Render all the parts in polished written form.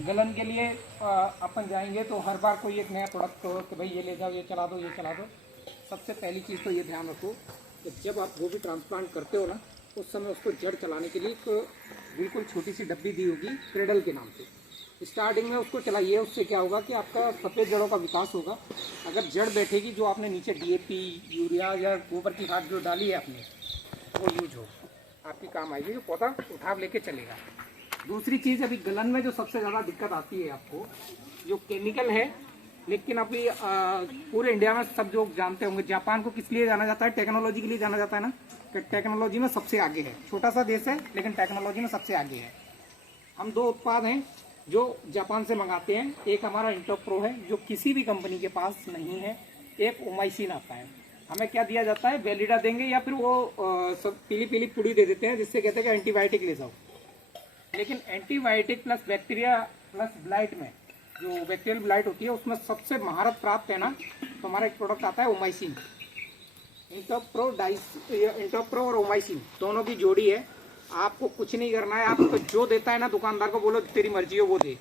गलन के लिए अपन जाएंगे तो हर बार कोई एक नया प्रोडक्ट हो कि भाई ये ले जाओ, ये चला दो, ये चला दो। सबसे पहली चीज़ तो ये ध्यान रखो कि जब आप गोभी ट्रांसप्लांट करते हो ना, उस समय उसको जड़ चलाने के लिए एक बिल्कुल छोटी सी डब्बी दी होगी क्रेडल के नाम से। स्टार्टिंग में उसको चलाइए, उससे क्या होगा कि आपका सफ़ेद जड़ों का विकास होगा। अगर जड़ बैठेगी, जो आपने नीचे DAP, यूरिया या गोबर की खाद जो डाली है आपने, वो यूज हो, आपकी काम आएगी, जो पौधा उठा लेके चलेगा। दूसरी चीज़, अभी गलन में जो सबसे ज़्यादा दिक्कत आती है आपको, जो केमिकल है, लेकिन अभी पूरे इंडिया में सब लोग जानते होंगे, जापान को किस लिए जाना जाता है? टेक्नोलॉजी के लिए जाना जाता है ना, कि टेक्नोलॉजी में सबसे आगे है। छोटा सा देश है लेकिन टेक्नोलॉजी में सबसे आगे है। हम 2 उत्पाद हैं जो जापान से मंगाते हैं। एक हमारा इंटोप्रो है जो किसी भी कंपनी के पास नहीं है। एक ओमाइसिन आता है। हमें क्या दिया जाता है? वेलिडा देंगे या फिर वो सब पीली पीली पुड़ी दे देते हैं, जिससे कहते हैं कि एंटीबायोटिक ले जाओ। लेकिन antibiotic plus bacteria plus blight में, जो बैक्टीरियल ब्लाइट होती है, उसमें सबसे महारत प्राप्त है ना, तो हमारा एक प्रोडक्ट आता है ओमाइसिन। इंटोप्रो और ओमाइसिन दोनों की जोड़ी है। आपको कुछ नहीं करना है, आपको जो देता है ना, दुकानदार को बोलो तेरी मर्जी हो वो दे।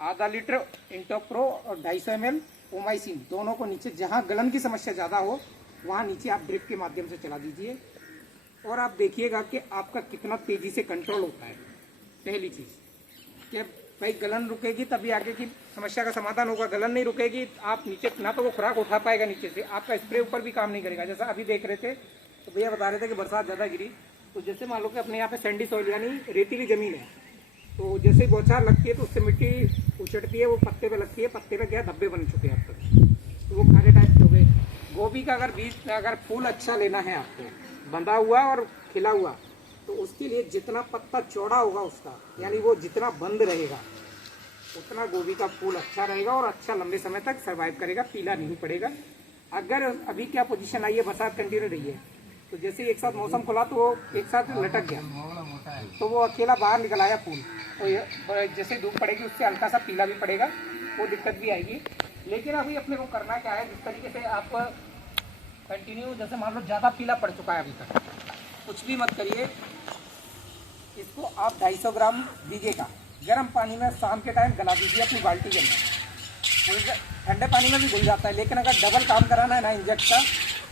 आधा लीटर इंटोप्रो और 250 ml ओमाइसिन, दोनों को नीचे, जहाँ गलन की समस्या ज़्यादा हो वहाँ नीचे आप ड्रिप के माध्यम से चला दीजिए, और आप देखिएगा कि आपका कितना तेज़ी से कंट्रोल होता है। पहली चीज़ कि भाई गलन रुकेगी तभी आगे की समस्या का समाधान होगा। गलन नहीं रुकेगी, आप नीचे ना तो वो खुराक उठा पाएगा नीचे से, आपका स्प्रे ऊपर भी काम नहीं करेगा। जैसा अभी देख रहे थे तो भैया बता रहे थे कि बरसात ज़्यादा गिरी, तो जैसे मान लो कि अपने यहाँ पे सैंडी सॉइल यानी रेतीली ज़मीन है, तो जैसे बौछार लगती है तो उससे मिट्टी उछड़ती है, वो पत्ते पे लगती है, पत्ते पे क्या धब्बे बन चुके हैं अब तक, तो वो खारे टाइप के हो गए। गोभी का अगर बीज, अगर फूल अच्छा लेना है आपको, बंधा हुआ और खिला हुआ, तो उसके लिए जितना पत्ता चौड़ा होगा उसका, यानी वो जितना बंद रहेगा, उतना गोभी का फूल अच्छा रहेगा और अच्छा लंबे समय तक सर्वाइव करेगा, पीला नहीं पड़ेगा। अगर अभी क्या पोजीशन आई है, बरसात कंटिन्यू रही है, तो जैसे एक साथ मौसम खुला तो वो एक साथ लटक गया, तो वो अकेला बाहर निकल आया फूल, तो जैसे धूप पड़ेगी उससे हल्का सा पीला भी पड़ेगा, वो दिक्कत भी आएगी। लेकिन अभी अपने को करना क्या है, जिस तरीके से आप कंटिन्यू, जैसे मान लो ज़्यादा पीला पड़ चुका है अभी तक, कुछ भी मत करिए, इसको आप 250 ग्राम भीगे का गर्म पानी में शाम के टाइम गला दीजिए अपनी बाल्टी के अंदर। ठंडे पानी में भी घुल जाता है, लेकिन अगर डबल काम कराना है ना इंजेक्ट का,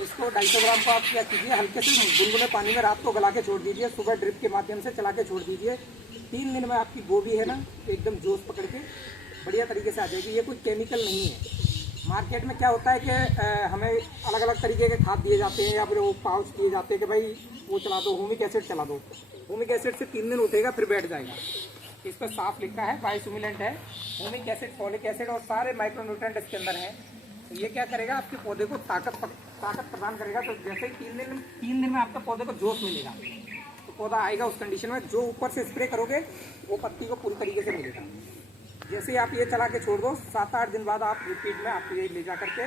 इसको 250 ग्राम को आप क्या कीजिए, हल्के से गुनगुने पानी में रात को गला के छोड़ दीजिए, सुबह ड्रिप के माध्यम से चला के छोड़ दीजिए। 3 दिन में आपकी गोभी है ना एकदम जोश पकड़ के बढ़िया तरीके से आ जाएगी। ये कोई केमिकल नहीं है। मार्केट में क्या होता है कि हमें अलग अलग तरीके के खाद दिए जाते हैं, या फिर वो पाउच दिए जाते हैं कि भाई वो चला दो, ह्यूमिक एसिड चला दो। ह्यूमिक एसिड से 3 दिन उठेगा फिर बैठ जाएगा। इस पर साफ लिखा है बायोस्टिमुलेंट है, ह्यूमिक एसिड, फॉलिक एसिड और सारे माइक्रोन्यूट्रिएंट इसके अंदर हैं। तो ये क्या करेगा, आपके पौधे को ताकत प्रदान करेगा। तो जैसे ही 3 दिन में आपके पौधे को जोश मिलेगा, तो पौधा आएगा उस कंडीशन में, जो ऊपर से स्प्रे करोगे वो पत्ती को पूरी तरीके से मिलेगा। जैसे ही आप ये चला के छोड़ दो, 7-8 दिन बाद आप रिपीट में आप ये ले जा करके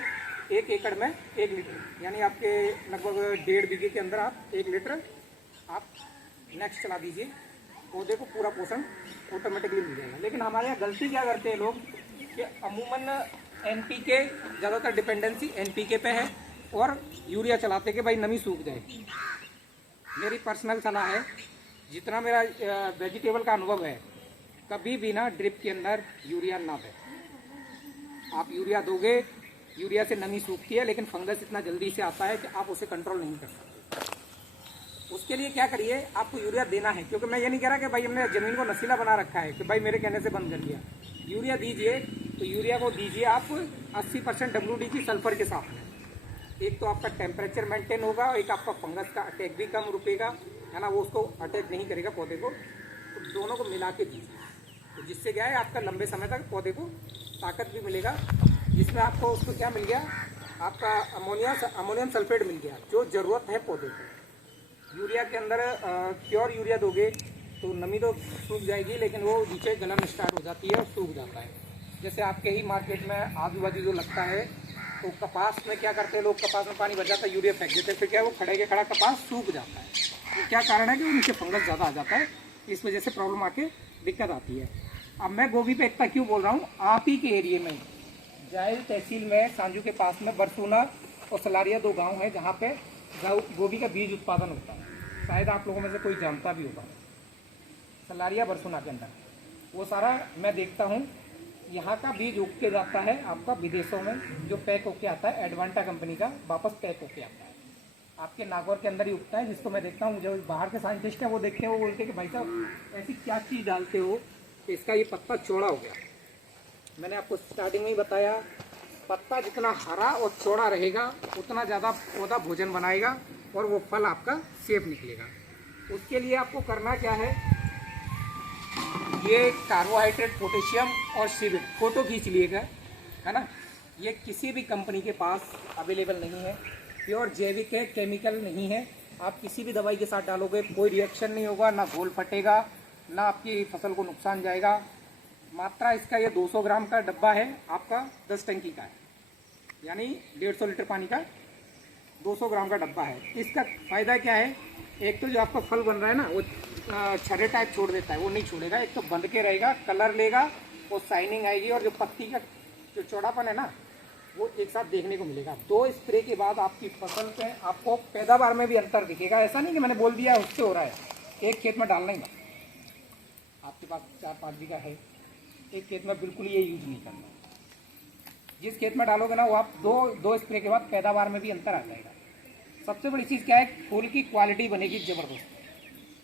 1 एकड़ में 1 लीटर, यानी आपके लगभग 1.5 बीघे के अंदर आप 1 लीटर आप नेक्स्ट चला दीजिए, पौधे को पूरा पोषण ऑटोमेटिकली मिल जाएगा। लेकिन हमारे यहाँ गलती क्या करते हैं लोग कि अमूमन NPK, ज़्यादातर डिपेंडेंसी NPK पे है, और यूरिया चलाते कि भाई नमी सूख जाए। मेरी पर्सनल सलाह है, जितना मेरा वेजिटेबल का अनुभव है, कभी भी ना ड्रिप के अंदर यूरिया ना दें। आप यूरिया दोगे, यूरिया से नमी सूखती है, लेकिन फंगस इतना जल्दी से आता है कि आप उसे कंट्रोल नहीं कर सकते। उसके लिए क्या करिए, आपको यूरिया देना है, क्योंकि मैं ये नहीं कह रहा कि भाई हमने ज़मीन को नशीला बना रखा है कि भाई मेरे कहने से बंद कर दिया। यूरिया दीजिए, तो यूरिया को दीजिए आप 80% WDG सल्फर के साथ में। एक तो आपका टेम्परेचर मेंटेन होगा, और एक आपका फंगस का अटैक भी कम रुकेगा, है ना, वो उसको अटैक नहीं करेगा पौधे को। तो दोनों को मिला के दीजिए, तो जिससे क्या है, आपका लंबे समय तक पौधे को ताकत भी मिलेगा, जिसमें आपको उसको क्या मिल गया, आपका अमोनियम सल्फेट मिल गया, जो ज़रूरत है पौधे को। यूरिया के अंदर प्योर यूरिया दोगे तो नमी तो सूख जाएगी, लेकिन वो नीचे गलन स्टार्ट हो जाती है और सूख जाता है। जैसे आपके ही मार्केट में आजू बाजू जो लगता है, तो कपास में क्या करते हैं लोग, कपास में पानी भर जाता है, यूरिया फेंक देते हैं, फिर क्या वो खड़े के खड़ा कपास सूख जाता है। तो क्या कारण है कि नीचे फंगस ज़्यादा आ जाता है, इस वजह से प्रॉब्लम आके दिक्कत आती है। अब मैं गोभी पे एकता क्यों बोल रहा हूँ, आप ही के एरिए में, जायल तहसील में सांजू के पास में बरसूना और सलारिया 2 गाँव हैं, जहाँ पे गोभी का बीज उत्पादन होता है। शायद आप लोगों में से कोई जानता भी होगा, सलारिया बरसूना के अंदर। वो सारा मैं देखता हूँ। यहाँ का बीज उग के जाता है आपका विदेशों में, जो पैक होके आता है एडवांटा कंपनी का, वापस पैक होके आता है आपके नागौर के अंदर ही उगता है, जिसको मैं देखता हूँ। जो बाहर के साइंटिस्ट हैं वो देखते हैं, वो बोलते हैं कि भाई साहब ऐसी क्या चीज़ डालते हो कि इसका ये पत्ता चौड़ा हो गया। मैंने आपको स्टार्टिंग में ही बताया, पत्ता जितना हरा और चौड़ा रहेगा उतना ज़्यादा पौधा भोजन बनाएगा और वो फल आपका सेफ निकलेगा। उसके लिए आपको करना क्या है, ये कार्बोहाइड्रेट, पोटेशियम और सीविड फोटो खींच लिएगा, है ना। ये किसी भी कंपनी के पास अवेलेबल नहीं है, प्योर जैविक है, केमिकल नहीं है। आप किसी भी दवाई के साथ डालोगे कोई रिएक्शन नहीं होगा, ना घोल फटेगा, ना आपकी फसल को नुकसान जाएगा। मात्रा इसका ये 200 ग्राम का डब्बा है, आपका 10 टंकी का है, यानी 150 लीटर पानी का 200 ग्राम का डब्बा है। इसका फ़ायदा क्या है, एक तो जो आपका फल बन रहा है ना वो छर्रे टाइप छोड़ देता है, वो नहीं छोड़ेगा। एक तो बंध के रहेगा, कलर लेगा, वो शाइनिंग आएगी और जो पत्ती का जो चौड़ापन है ना वो एक साथ देखने को मिलेगा। 2 स्प्रे के बाद आपकी फसल पे आपको पैदावार में भी अंतर दिखेगा। ऐसा नहीं कि मैंने बोल दिया उससे हो रहा है। एक खेत में डालना ही, आपके पास 4-5 बीघा है, एक खेत में बिल्कुल ये यूज नहीं करना। जिस खेत में डालोगे ना वो आप दो स्प्रे के बाद पैदावार में भी अंतर आ जाएगा। सबसे बड़ी चीज़ क्या है, फूल की क्वालिटी बनेगी ज़बरदस्त।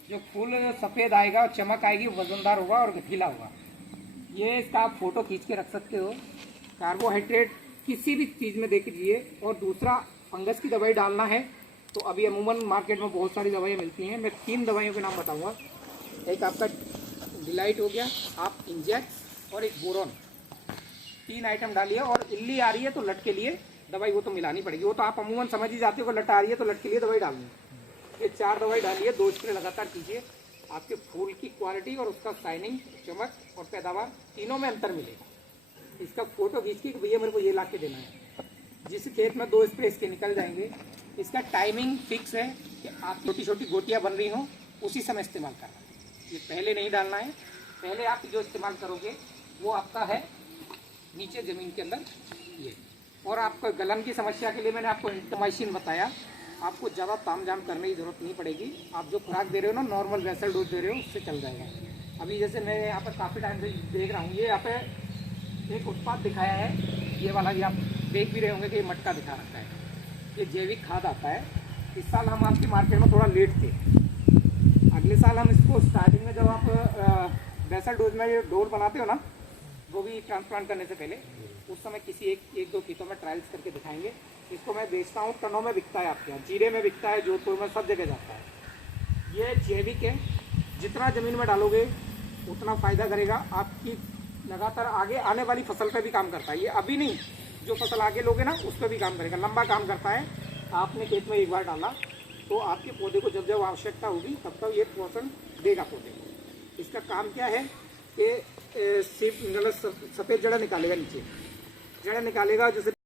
जो फूल सफ़ेद आएगा और चमक आएगी, वजनदार होगा और गठीला होगा। ये इसका आप फोटो खींच के रख सकते हो। कार्बोहाइड्रेट किसी भी चीज़ में देख लीजिए। और दूसरा, फंगस की दवाई डालना है तो अभी अमूमन मार्केट में बहुत सारी दवाइयाँ मिलती हैं। मैं 3 दवाइयों के नाम बताऊँगा। एक आपका डिलाइट हो गया, आप इंजेक्ट और एक बोरॉन, 3 आइटम डालिए। और इल्ली आ रही है तो लट के लिए दवाई वो तो मिलानी पड़ेगी, वो तो आप अमूमन समझ ही जाते हो कि लट आ रही है तो लट के लिए दवाई डालनी है। ये 4 दवाई डालिए, 2 स्प्रे लगातार कीजिए। आपके फूल की क्वालिटी और उसका शाइनिंग, चमक और पैदावार तीनों में अंतर मिलेगा। इसका फोटो खींच के भैया मेरे को ये ला के देना है। जिस खेत में 2 स्प्रे इसके निकल जाएंगे। इसका टाइमिंग फिक्स है कि आप छोटी छोटी गोटियाँ बन रही हों उसी समय इस्तेमाल करना है। ये पहले नहीं डालना है। पहले आप जो इस्तेमाल करोगे वो आपका है नीचे ज़मीन के अंदर ये। और आपको गलन की समस्या के लिए मैंने आपको इंटोमाइसिन बताया। आपको ज़्यादा तामझाम करने की ज़रूरत नहीं पड़ेगी। आप जो खुराक दे रहे हो ना, नॉर्मल वेसल डोज दे रहे हो, उससे चल जाएगा। अभी जैसे मैं यहाँ पर काफ़ी टाइम से देख रहा हूँ, ये यहाँ पे एक उत्पाद दिखाया है, ये वाला, ये आप देख भी रहे होंगे कि ये मटका दिखा रखा है। ये जैविक खाद आता है। इस साल हम आपकी मार्केट में थोड़ा लेट थे। अगले साल हम इसको स्टार्टिंग में जब आप वेसल डोज में ये डोर बनाते हो ना, वो भी ट्रांसप्लांट करने से पहले, उस समय किसी एक दो खेतों में ट्रायल्स करके दिखाएंगे। इसको मैं बेचता हूँ, टनों में बिकता है आपके यहाँ, जीरे में बिकता है, जोधपुर में, सब जगह जाता है। ये जैविक है। जितना ज़मीन में डालोगे उतना फ़ायदा करेगा। आपकी लगातार आगे आने वाली फसल पर भी काम करता है। ये अभी नहीं, जो फसल आगे लोगे ना उस पर भी काम करेगा, लंबा काम करता है। आपने खेत में एक बार डाला तो आपके पौधे को जब जब आवश्यकता होगी तब तक ये पोषण देगा पौधे को। इसका काम क्या है कि सिर्फ सफ़ेद जड़ निकालेगा, नीचे जड़ निकालेगा, जैसे